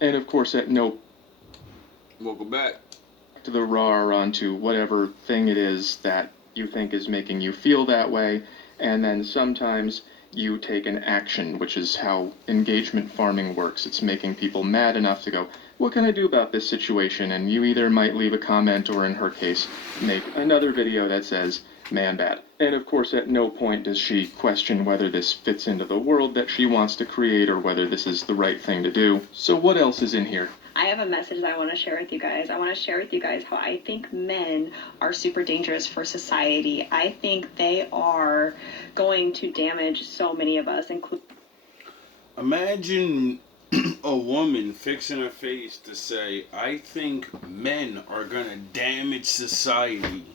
And of course, at no Welcome back. to the raw onto whatever thing it is that you think is making you feel that way, and then sometimes you take an action, which is how engagement farming works. It's making people mad enough to go, what can I do about this situation? And you either might leave a comment or, in her case, make another video that says, man bad. And of course, at no point does she question whether this fits into the world that she wants to create or whether this is the right thing to do. So what else is in here? I have a message that I want to share with you guys. I want to share with you guys how I think men are super dangerous for society. I think they are going to damage so many of us, including. Imagine a woman fixing her face to say, I think men are going to damage society.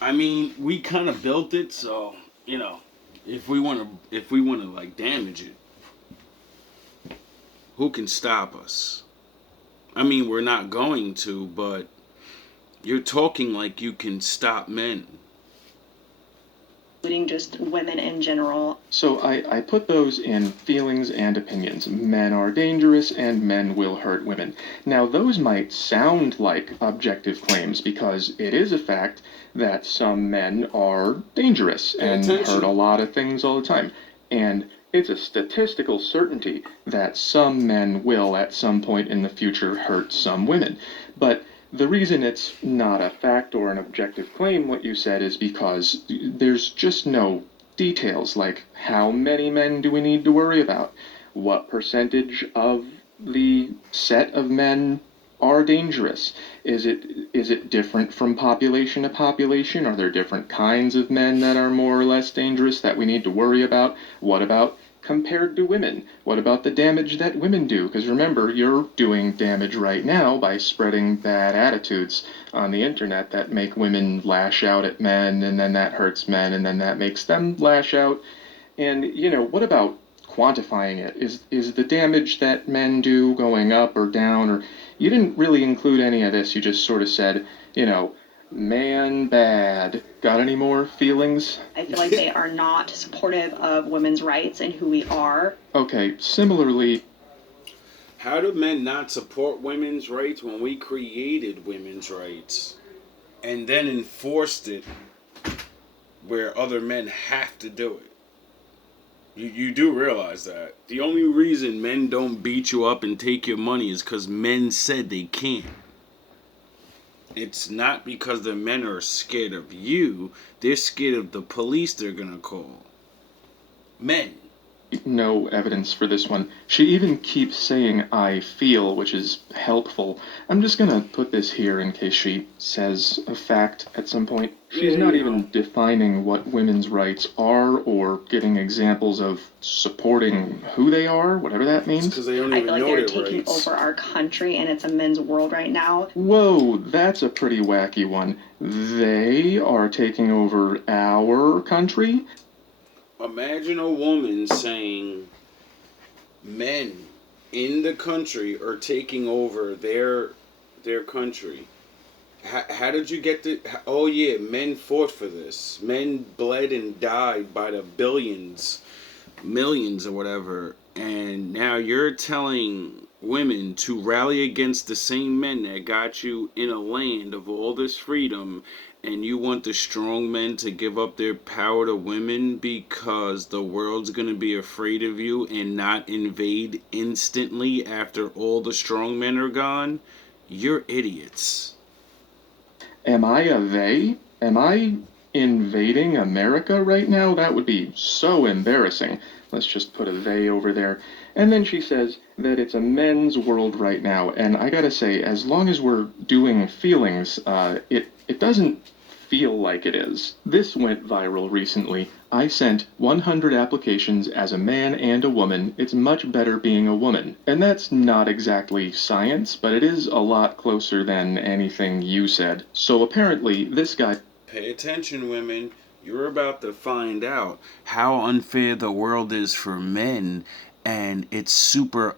I mean, we kind of built it, so, if we want to like damage it, who can stop us? I mean, we're not going to, but you're talking like you can stop men. Including just women in general. So I put those in feelings and opinions. Men are dangerous and men will hurt women. Now, those might sound like objective claims because it is a fact that some men are dangerous and hurt a lot of things all the time. And it's a statistical certainty that some men will at some point in the future hurt some women. But the reason it's not a fact or an objective claim, what you said, is because there's just no details, like how many men do we need to worry about? What percentage of the set of men are dangerous? Is it different from population to population? Are there different kinds of men that are more or less dangerous that we need to worry about? What about compared to women? What about the damage that women do? Because remember, you're doing damage right now by spreading bad attitudes on the internet that make women lash out at men, and then that hurts men, and then that makes them lash out. And, what about quantifying it? Is the damage that men do going up or down? Or you didn't really include any of this. You just sort of said, man bad. Got any more feelings? I feel like they are not supportive of women's rights and who we are. Okay, similarly. How do men not support women's rights when we created women's rights and then enforced it where other men have to do it? You do realize that. The only reason men don't beat you up and take your money is because men said they can't. It's not because the men are scared of you. They're scared of the police they're gonna call. Men. No evidence for this one. She even keeps saying I feel, which is helpful. I'm just gonna put this here in case she says a fact at some point. She's not even defining what women's rights are or giving examples of supporting who they are, whatever that means. Because they don't I even feel like know they're their taking rights. over our country and it's a men's world right now. Whoa, that's a pretty wacky one. They are taking over our country? Imagine a woman saying men in the country are taking over their country. How did you get to... Oh yeah, men fought for this. Men bled and died by the billions, millions or whatever. And now you're telling women to rally against the same men that got you in a land of all this freedom, and you want the strong men to give up their power to women because the world's going to be afraid of you and not invade instantly after all the strong men are gone? You're idiots. Am I a they? Am I invading America right now? That would be so embarrassing. Let's just put a they over there. And then she says that it's a men's world right now. And I gotta say, as long as we're doing feelings, it doesn't feel like it is. This went viral recently. I sent 100 applications as a man and a woman. It's much better being a woman. And that's not exactly science, but it is a lot closer than anything you said. So apparently, this guy... Pay attention, women. You're about to find out how unfair the world is for men, and it's super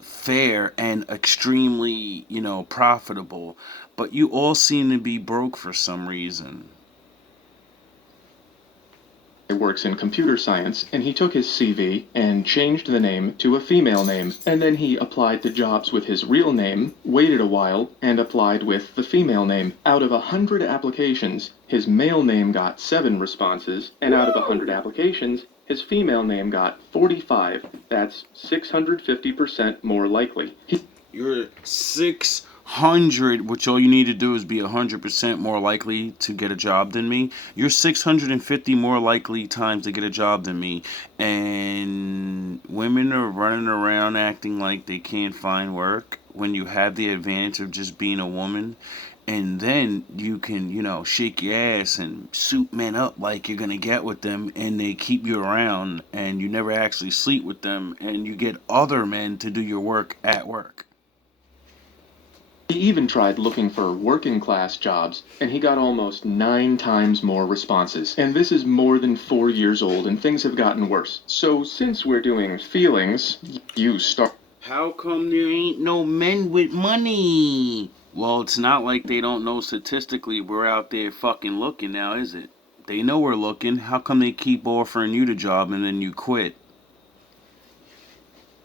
fair and extremely, profitable. But you all seem to be broke for some reason. works in computer science, and he took his CV and changed the name to a female name. And then he applied to jobs with his real name, waited a while, and applied with the female name. Out of 100 applications, his male name got 7 responses, and out of 100 applications, his female name got 45. That's 650% more likely. You're 600, which all you need to do is be 100% more likely to get a job than me. You're 650 more likely times to get a job than me. And women are running around acting like they can't find work when you have the advantage of just being a woman. And then you can, shake your ass and suit men up like you're going to get with them, and they keep you around, and you never actually sleep with them, and you get other men to do your work at work. He even tried looking for working class jobs, and he got almost 9 times more responses. And this is more than 4 years old, and things have gotten worse. So since we're doing feelings, you start. How come there ain't no men with money? Well, it's not like they don't know statistically we're out there fucking looking now, is it? They know we're looking. How come they keep offering you the job and then you quit?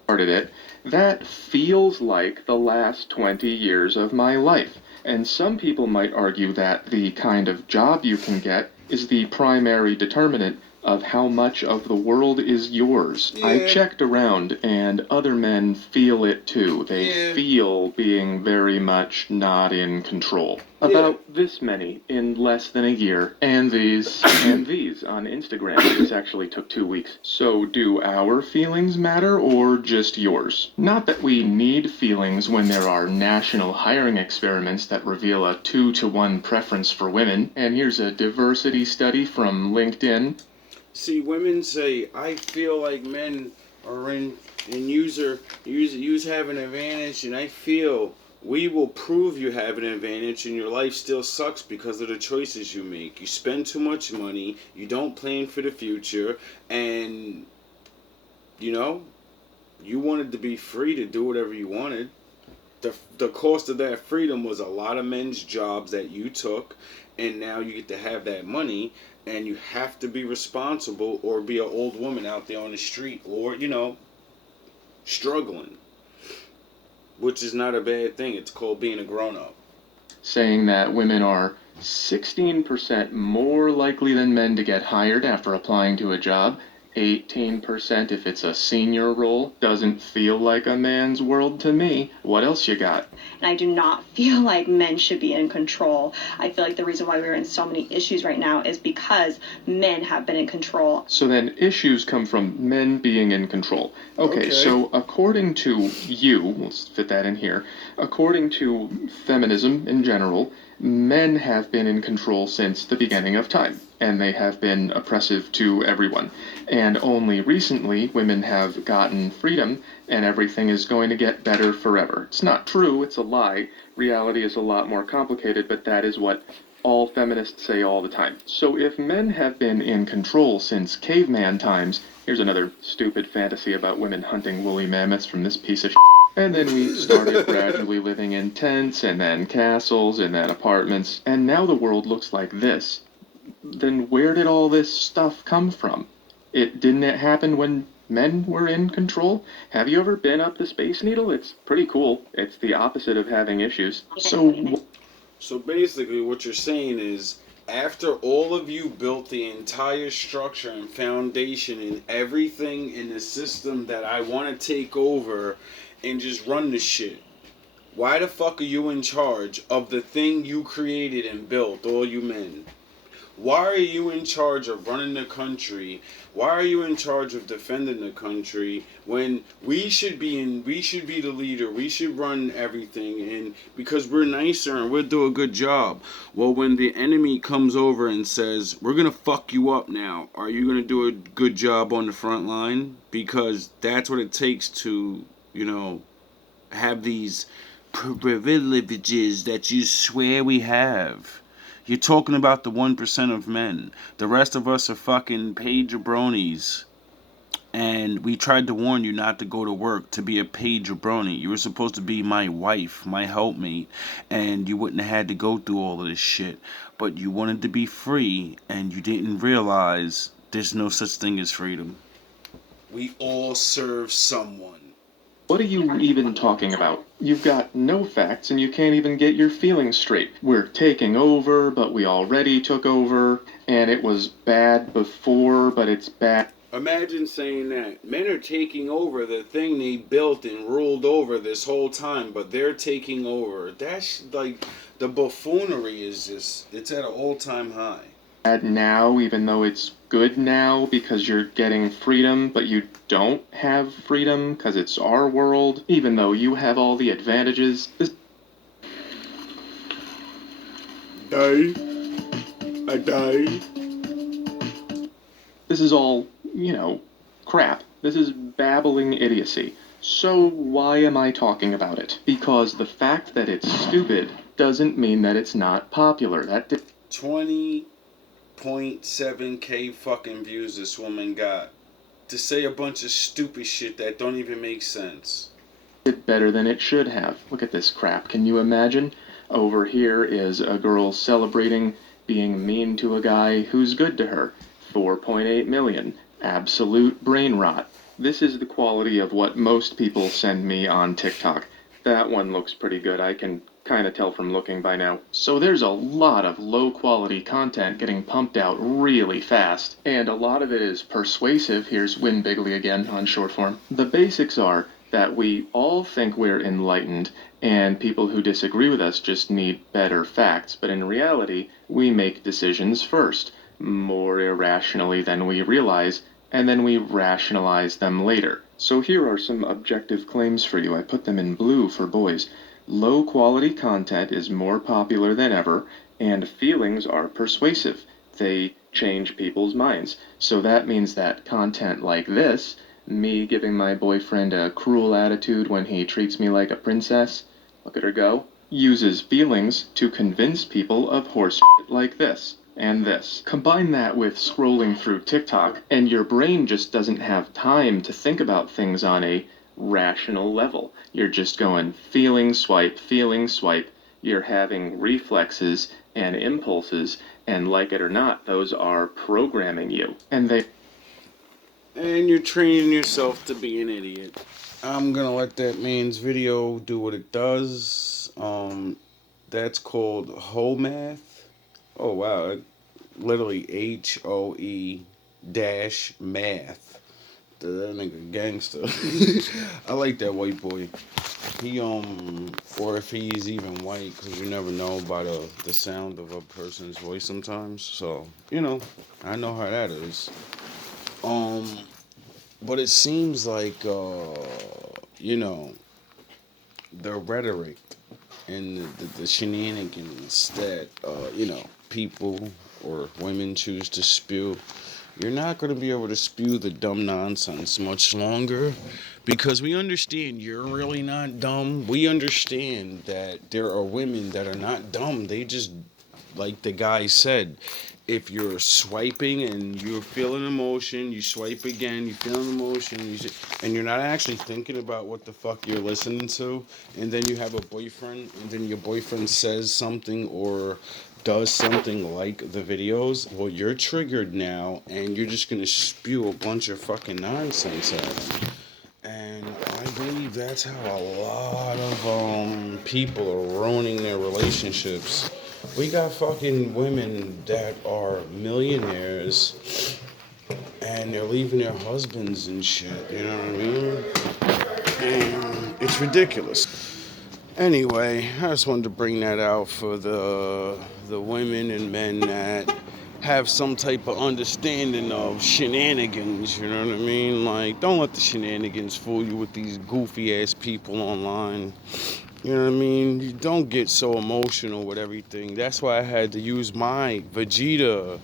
Started it, that feels like the last 20 years of my life. And some people might argue that the kind of job you can get is the primary determinant of how much of the world is yours. Yeah. I checked around, and other men feel it too. They feel being very much not in control. About this many in less than a year, and these on Instagram. This actually took 2 weeks. So do our feelings matter, or just yours? Not that we need feelings when there are national hiring experiments that reveal a 2-to-1 preference for women. And here's a diversity study from LinkedIn. See, women say, I feel like men are in use have an advantage, and I feel we will prove you have an advantage, and your life still sucks because of the choices you make. You spend too much money, you don't plan for the future, and, you wanted to be free to do whatever you wanted. The cost of that freedom was a lot of men's jobs that you took, and now you get to have that money, and you have to be responsible or be an old woman out there on the street or, struggling. Which is not a bad thing. It's called being a grown-up. Saying that women are 16% more likely than men to get hired after applying to a job, 18% if it's a senior role. Doesn't feel like a man's world to me. What else you got? And I do not feel like men should be in control. I feel like the reason why we're in so many issues right now is because men have been in control. So then issues come from men being in control. Okay, so according to you, let's fit that in here, according to feminism in general, men have been in control since the beginning of time, and they have been oppressive to everyone. And only recently, women have gotten freedom, and everything is going to get better forever. It's not true, it's a lie. Reality is a lot more complicated, but that is what all feminists say all the time. So if men have been in control since caveman times, here's another stupid fantasy about women hunting woolly mammoths from this piece of shit. And then we started gradually living in tents, and then castles, and then apartments, and now the world looks like this. Then where did all this stuff come from? Didn't it happen when men were in control? Have you ever been up the Space Needle? It's pretty cool. It's the opposite of having issues. So basically what you're saying is, after all of you built the entire structure and foundation and everything in the system that I want to take over and just run the shit, why the fuck are you in charge of the thing you created and built, all you men? Why are you in charge of running the country? Why are you in charge of defending the country when we should be the leader? We should run everything, and because we're nicer and we'll do a good job. Well, when the enemy comes over and says, we're going to fuck you up now, are you going to do a good job on the front line? Because that's what it takes to, have these privileges that you swear we have. You're talking about the 1% of men. The rest of us are fucking paid jabronis. And we tried to warn you not to go to work to be a paid jabroni. You were supposed to be my wife, my helpmate, and you wouldn't have had to go through all of this shit. But you wanted to be free, and you didn't realize there's no such thing as freedom. We all serve someone. What are you even talking about? You've got no facts and you can't even get your feelings straight. We're taking over, but we already took over, and it was bad before, but it's bad. Imagine saying that. Men are taking over the thing they built and ruled over this whole time, but they're taking over. That's like, the buffoonery is just, it's at an all-time high. Bad now, even though it's good now because you're getting freedom, but you don't have freedom because it's our world, even though you have all the advantages. This is all, crap. This is babbling idiocy. So why am I talking about it? Because the fact that it's stupid doesn't mean that it's not popular. 20.7K fucking views this woman got to say a bunch of stupid shit that don't even make sense. Did better than it should have. Look at this crap. Can you imagine? Over here is a girl celebrating being mean to a guy who's good to her. 4.8 million. Absolute brain rot. This is the quality of what most people send me on TikTok. That one looks pretty good. I can kind of tell from looking by now. So there's a lot of low quality content getting pumped out really fast, and a lot of it is persuasive. Here's Win Bigley again on short form. The basics are that we all think we're enlightened, and people who disagree with us just need better facts, but in reality, we make decisions first, more irrationally than we realize, and then we rationalize them later. So here are some objective claims for you. I put them in blue for boys. Low quality content is more popular than ever, and feelings are persuasive. They change people's minds. So that means that content like this, me giving my boyfriend a cruel attitude when he treats me like a princess, look at her go, uses feelings to convince people of horse like this and this. Combine that with scrolling through TikTok, and your brain just doesn't have time to think about things on a rational level. You're just going feeling swipe. You're having reflexes and impulses, and like it or not, those are programming you. And you're training yourself to be an idiot. I'm gonna let that man's video do what it does. That's called Hoe Math. Oh wow, literally HOE dash math. That nigga gangster. I like that white boy. He or if he's even white, because you never know by the sound of a person's voice sometimes. So I know how that is. But it seems like the rhetoric and the shenanigans that people or women choose to spew. You're not going to be able to spew the dumb nonsense much longer, because we understand you're really not dumb. We understand that there are women that are not dumb. They just, like the guy said, if you're swiping and you're feeling emotion, you swipe again, you feel an emotion, and you're not actually thinking about what the fuck you're listening to, and then you have a boyfriend, and then your boyfriend says something or does something like the videos, well, you're triggered now, and you're just gonna spew a bunch of fucking nonsense at him. And I believe that's how a lot of people are ruining their relationships. We got fucking women that are millionaires, and they're leaving their husbands and shit, you know what I mean? And it's ridiculous. Anyway, I just wanted to bring that out for the women and men that have some type of understanding of shenanigans, you know what I mean? Like, don't let the shenanigans fool you with these goofy ass people online. You know what I mean? You don't get so emotional with everything. That's why I had to use my Vegeta.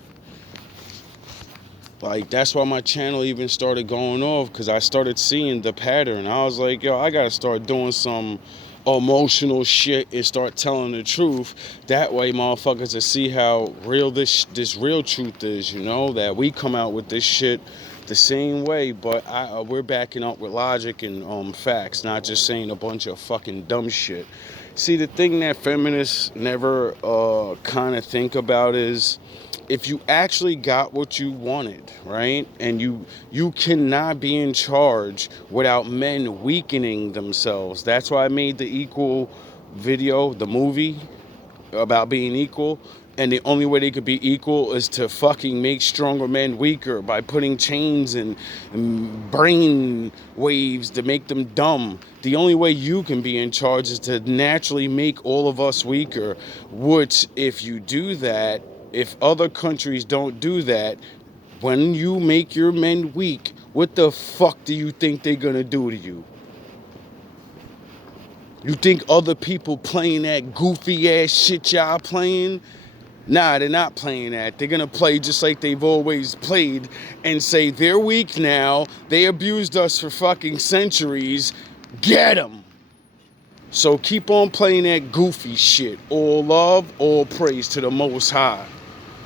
Like, that's why my channel even started going off, because I started seeing the pattern. I was like, yo, I gotta start doing some emotional shit and start telling the truth. That way motherfuckers will see how real this real truth is, that we come out with this shit the same way, but we're backing up with logic and facts, not just saying a bunch of fucking dumb shit. See, the thing that feminists never kind of think about is if you actually got what you wanted, right? And you cannot be in charge without men weakening themselves. That's why I made the equal video, the movie, about being equal. And the only way they could be equal is to fucking make stronger men weaker by putting chains and brain waves to make them dumb. The only way you can be in charge is to naturally make all of us weaker, which if you do that, if other countries don't do that, when you make your men weak, what the fuck do you think they're gonna do to you? You think other people playing that goofy ass shit y'all playing? Nah, they're not playing that. They're gonna play just like they've always played and say they're weak now. They abused us for fucking centuries. Get them. So keep on playing that goofy shit. All love, all praise to the Most High.